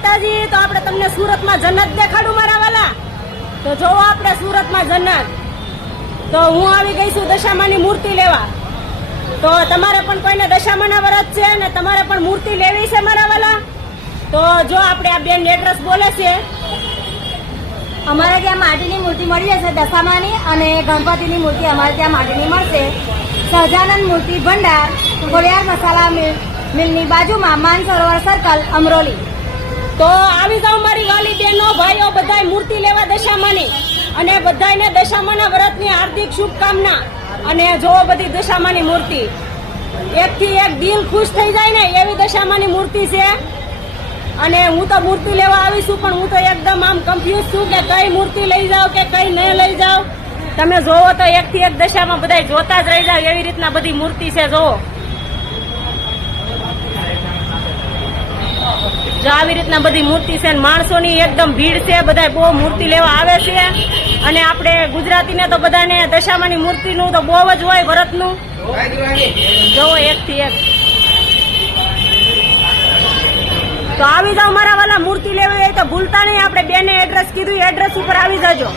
માતાજી. તો આપણે તમને સુરતમાં જન્નત દેખાડું મારા વાલા. તો જોવો આપણે સુરતમાં જન્નત. તો હું આવી ગઈ છું દશામાની મૂર્તિ લેવા. તો તમારે પણ કોઈને દશામાના વ્રત છે ને તમારે પણ મૂર્તિ લેવી છે મારા વાલા. તો જો આપણે આ બેન એડ્રેસ બોલે છે. અમારે ત્યાં માટીની મૂર્તિ મળી જશે દશામાની, અને ગણપતિની મૂર્તિ અમારે ત્યાં માટીની મળશે. સહજાનંદ મૂર્તિ ભંડાર, ખોડિયાર મસાલા મિલની બાજુમાં, માનસરોવર સર્કલ, અમરોલી. તો આવી જાવ મારી વાલી બહેનો ભાઈઓ બધાય મૂર્તિ લેવા દશામાની. અને બધાને દશામાના વ્રતની હાર્દિક શુભકામના. અને જોવો બધી દશામાની મૂર્તિ, એકથી એક દિલ ખુશ થઈ જાય ને એવી દશામાની મૂર્તિ છે. અને હું તો મૂર્તિ લેવા આવી છું, પણ હું તો એકદમ આમ કન્ફ્યુઝ છું કે કઈ મૂર્તિ લઈ જાવ કે કઈ નહીં લઈ જાવ. તમે જોવો તો એકથી એક દશામાં બધા જોતા જ રહી જાવ એવી રીતના બધી મૂર્તિ છે. જોવો જો આવી રીતના બધી મૂર્તિ છે. માણસોની એકદમ ભીડ છે, બધા બહુ મૂર્તિ લેવા આવે છે. અને આપણે ગુજરાતીને તો બધાને દશામાની મૂર્તિનું તો બહુ જ હોય વ્રતનું. જોવો એકથી એક. તો આવી જાવ મારા વાલા, મૂર્તિ લેવી હોય તો ભૂલતા નહીં. આપણે બેને એડ્રેસ કીધું, એડ્રેસ ઉપર આવી જાજો.